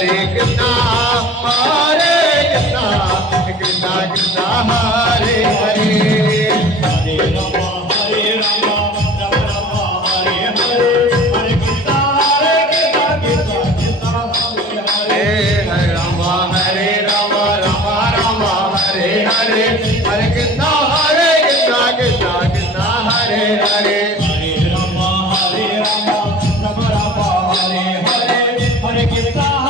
Hare Krishna, Krishna Krishna, Hare Hare. Hare Rama, Rama Rama, Hare Hare, Hare Krishna, Krishna Krishna, Hare Hare. Hare Rama, Rama Rama, Hare Hare, Hare Krishna, Krishna Krishna, Hare Hare. Hare Rama, Rama Rama, Hare Hare, Hare Krishna.